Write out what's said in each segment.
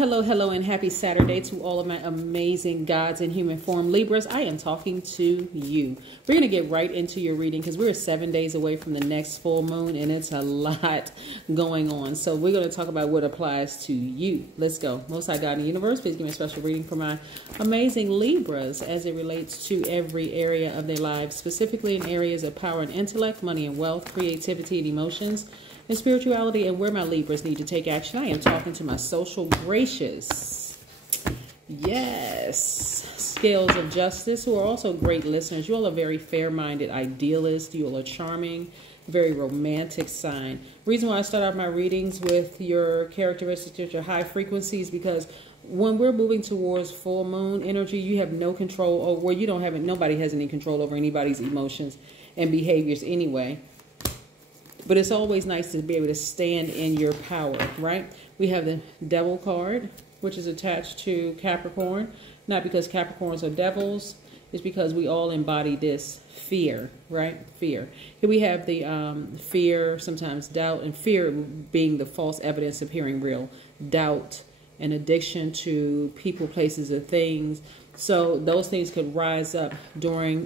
Hello, hello, and happy Saturday to all of my amazing gods in human form. Libras, I am talking to you. We're going to get right into your reading because we're 7 days away from the next full moon, and it's a lot going on. So we're going to talk about what applies to you. Let's go. Most High God in the universe, please give me a special reading for my amazing Libras as it relates to every area of their lives, specifically in areas of power and intellect, money and wealth, creativity and emotions, and spirituality, and where my Libras need to take action. I am talking to my social gracious, yes, scales of justice, who are also great listeners. You all are very fair-minded idealists. You all are charming, very romantic sign. Reason why I start out my readings with your characteristics, with your high frequencies, because when we're moving towards full moon energy, you have no control over, well, you don't have it, nobody has any control over anybody's emotions and behaviors anyway. But it's always nice to be able to stand in your power, right? We have the Devil card, which is attached to Capricorn. Not because Capricorns are devils. It's because we all embody this fear, right? Fear. Here we have the fear, sometimes doubt, and fear being the false evidence appearing real. Doubt and addiction to people, places, and things. So those things could rise up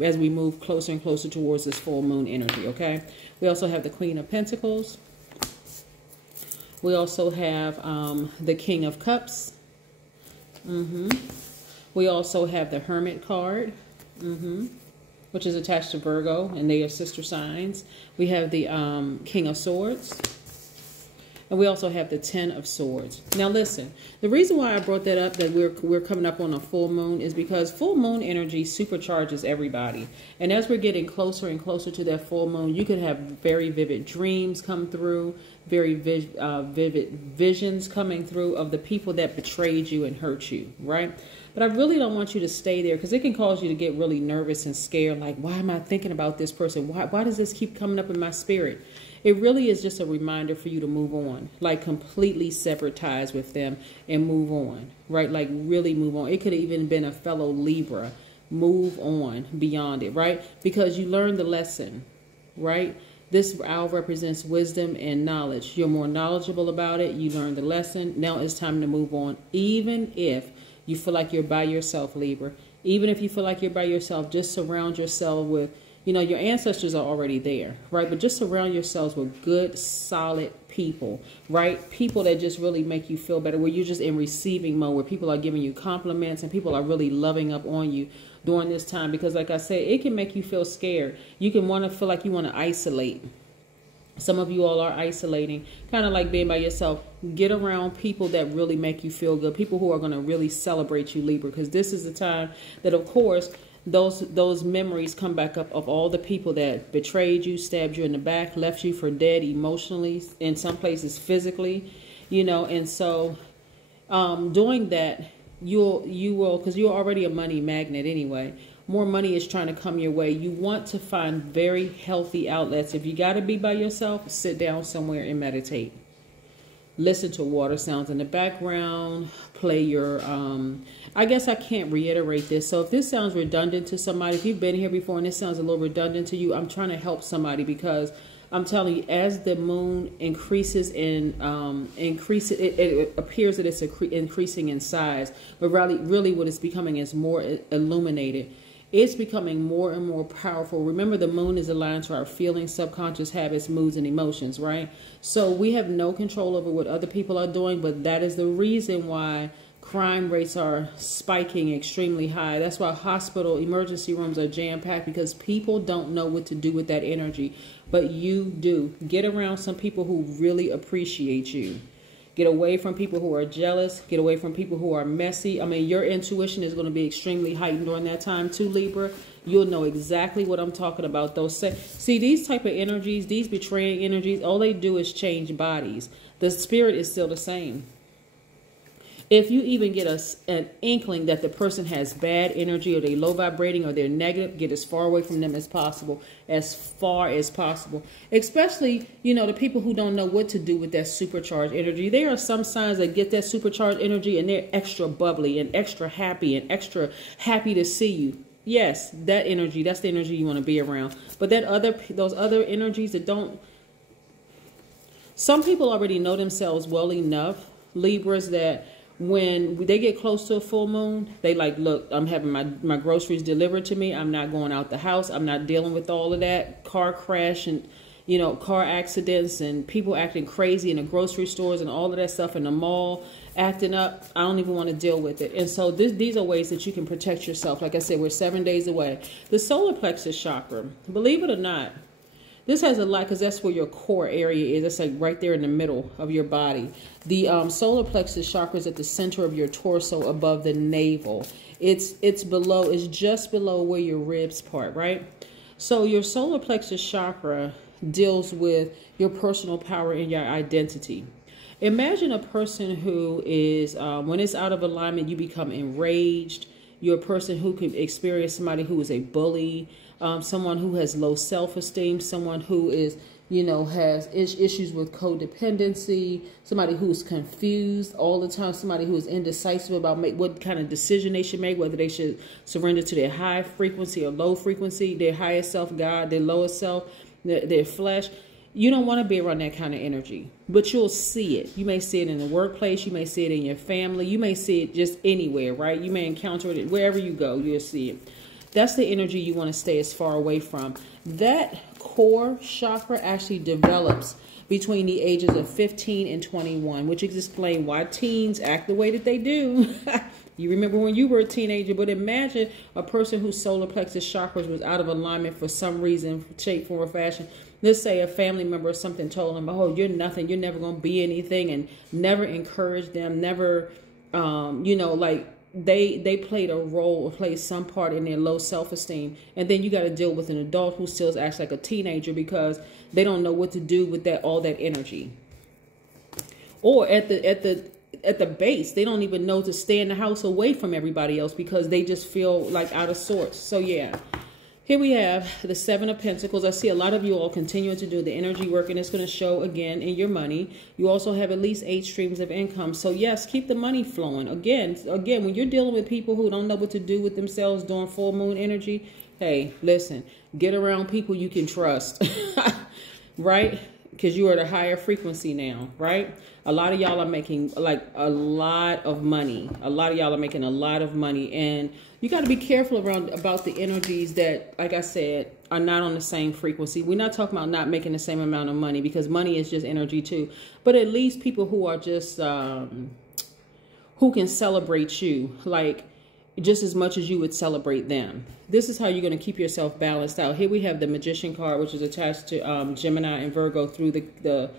as we move closer and closer towards this full moon energy, okay? We also have the Queen of Pentacles. We also have the King of Cups. We also have the Hermit card, which is attached to Virgo, and they are sister signs. We have the King of Swords. And we also have the Ten of Swords. Now listen, the reason why I brought that up, that we're coming up on a full moon, is because full moon energy supercharges everybody. And as we're getting closer and closer to that full moon, you could have very vivid dreams come through, very vivid visions coming through of the people that betrayed you and hurt you, right? But I really don't want you to stay there, because it can cause you to get really nervous and scared. Like, why am I thinking about this person? Why does this keep coming up in my spirit? It really is just a reminder for you to move on, like completely separate ties with them and move on, right? Like really move on. It could have even been a fellow Libra. Move on beyond it, right? Because you learned the lesson, right? This owl represents wisdom and knowledge. You're more knowledgeable about it. You learned the lesson. Now it's time to move on. Even if you feel like you're by yourself, Libra, even if you feel like you're by yourself, just surround yourself with, you know, your ancestors are already there, right? But just surround yourselves with good, solid people, right? People that just really make you feel better, where you're just in receiving mode, where people are giving you compliments and people are really loving up on you during this time. Because like I said, it can make you feel scared. You can want to feel like you want to isolate. Some of you all are isolating, kind of like being by yourself. Get around people that really make you feel good, people who are going to really celebrate you, Libra, because this is the time that, of course, those memories come back up of all the people that betrayed you, stabbed you in the back, left you for dead emotionally, in some places physically, you know. And so doing that, you will, because you're already a money magnet anyway. More money is trying to come your way. You want to find very healthy outlets. If you got to be by yourself, sit down somewhere and meditate. Listen to water sounds in the background. Play your, I guess I can't reiterate this. So if this sounds redundant to somebody, if you've been here before and this sounds a little redundant to you, I'm trying to help somebody, because I'm telling you, as the moon increases in, it appears that it's increasing in size, but really what it's becoming is more illuminated. It's becoming more and more powerful. Remember, the moon is aligned to our feelings, subconscious habits, moods, and emotions, right? So we have no control over what other people are doing, but that is the reason why crime rates are spiking extremely high. That's why hospital emergency rooms are jam-packed, because people don't know what to do with that energy, but you do. Get around some people who really appreciate you. Get away from people who are jealous. Get away from people who are messy. I mean, your intuition is going to be extremely heightened during that time too, Libra. You'll know exactly what I'm talking about. See, these type of energies, these betraying energies, all they do is change bodies. The spirit is still the same. If you even get an inkling that the person has bad energy, or they're low vibrating, or they're negative, get as far away from them as possible, Especially, you know, the people who don't know what to do with that supercharged energy. There are some signs that get that supercharged energy and they're extra bubbly and extra happy to see you. Yes, that energy, that's the energy you want to be around. But those other energies that don't, some people already know themselves well enough, Libras, that when they get close to a full moon, they like, look, I'm having my groceries delivered to me. I'm not going out the house. I'm not dealing with all of that car crash and, you know, car accidents and people acting crazy in the grocery stores and all of that stuff in the mall, acting up. I don't even want to deal with it. And so these are ways that you can protect yourself. Like I said, we're 7 days away. The solar plexus chakra, believe it or not, this has a lot, because that's where your core area is. It's like right there in the middle of your body. The solar plexus chakra is at the center of your torso above the navel. It's just below where your ribs part, right? So your solar plexus chakra deals with your personal power and your identity. Imagine a person who is, when it's out of alignment, you become enraged. You're a person who could experience somebody who is a bully, someone who has low self-esteem, someone who is, you know, has issues with codependency, somebody who's confused all the time, somebody who is indecisive about what kind of decision they should make, whether they should surrender to their high frequency or low frequency, their highest self, God, their lowest self, their flesh. You don't want to be around that kind of energy, but you'll see it. You may see it in the workplace. You may see it in your family. You may see it just anywhere, right? You may encounter it wherever you go. You'll see it. That's the energy you want to stay as far away from. That core chakra actually develops between the ages of 15 and 21, which explains why teens act the way that they do. You remember when you were a teenager, but imagine a person whose solar plexus chakras was out of alignment for some reason, shape, form, or fashion. Let's say a family member or something told them, oh, you're nothing, you're never going to be anything, and never encouraged them, never, you know, like they played a role or played some part in their low self-esteem. And then you got to deal with an adult who still acts like a teenager because they don't know what to do with all that energy. Or at the base, they don't even know to stay in the house away from everybody else because they just feel like out of sorts. So yeah, here we have the 7 of Pentacles. I see a lot of you all continuing to do the energy work, and it's going to show again in your money. You also have at least 8 streams of income. So yes, keep the money flowing. Again, when you're dealing with people who don't know what to do with themselves during full moon energy, hey, listen, get around people you can trust, right? Because you are at a higher frequency now, right? A lot of y'all are making like a lot of money. A lot of y'all are making a lot of money. And you got to be careful about the energies that, like I said, are not on the same frequency. We're not talking about not making the same amount of money, because money is just energy too. But at least people who are just, who can celebrate you, like just as much as you would celebrate them. This is how you're going to keep yourself balanced out. Here we have the Magician card, which is attached to Gemini and Virgo through the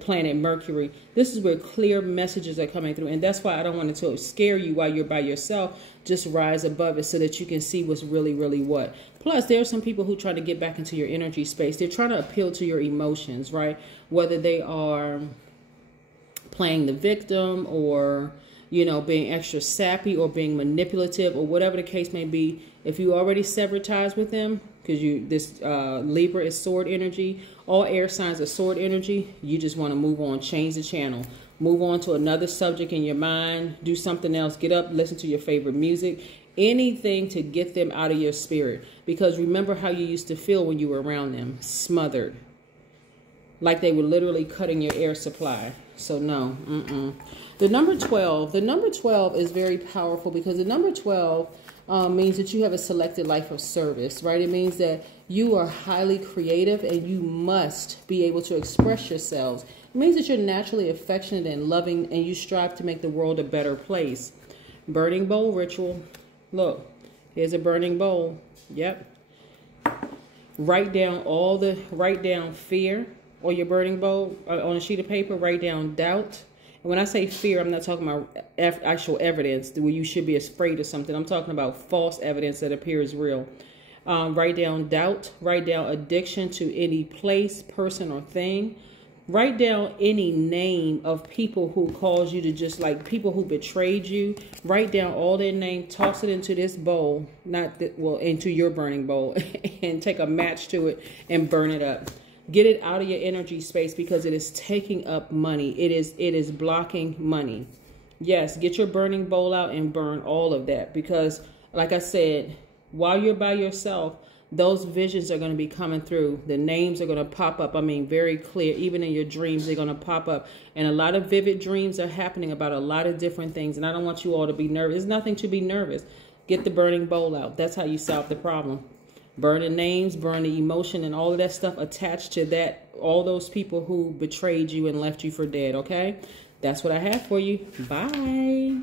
planet Mercury. This is where clear messages are coming through. And that's why I don't want it to scare you while you're by yourself. Just rise above it so that you can see what's really, really what. Plus, there are some people who try to get back into your energy space. They're trying to appeal to your emotions, right? Whether they are playing the victim or, you know, being extra sappy or being manipulative or whatever the case may be. If you already severed ties with them, because this Libra is sword energy, all air signs are sword energy, you just want to move on, change the channel, move on to another subject in your mind, do something else, get up, listen to your favorite music, anything to get them out of your spirit. Because remember how you used to feel when you were around them, smothered, like they were literally cutting your air supply. So no, The number 12 is very powerful, because the number 12 means that you have a selected life of service, right? It means that you are highly creative and you must be able to express yourselves. It means that you're naturally affectionate and loving, and you strive to make the world a better place. Burning bowl ritual. Look, here's a burning bowl. Yep. Write down fear on your burning bowl on a sheet of paper. Write down doubt. And when I say fear, I'm not talking about actual evidence where you should be afraid of something. I'm talking about false evidence that appears real. Write down doubt. Write down addiction to any place, person, or thing. Write down any name of people who caused you to just, like, people who betrayed you. Write down all their name. Toss it into this bowl, into your burning bowl, and take a match to it and burn it up. Get it out of your energy space, because it is taking up money. It is blocking money. Yes, get your burning bowl out and burn all of that, because like I said, while you're by yourself, those visions are going to be coming through. The names are going to pop up. I mean, very clear. Even in your dreams, they're going to pop up. And a lot of vivid dreams are happening about a lot of different things. And I don't want you all to be nervous. There's nothing to be nervous. Get the burning bowl out. That's how you solve the problem. Burn the names, burn the emotion, and all of that stuff attached to that. All those people who betrayed you and left you for dead, okay? That's what I have for you. Bye.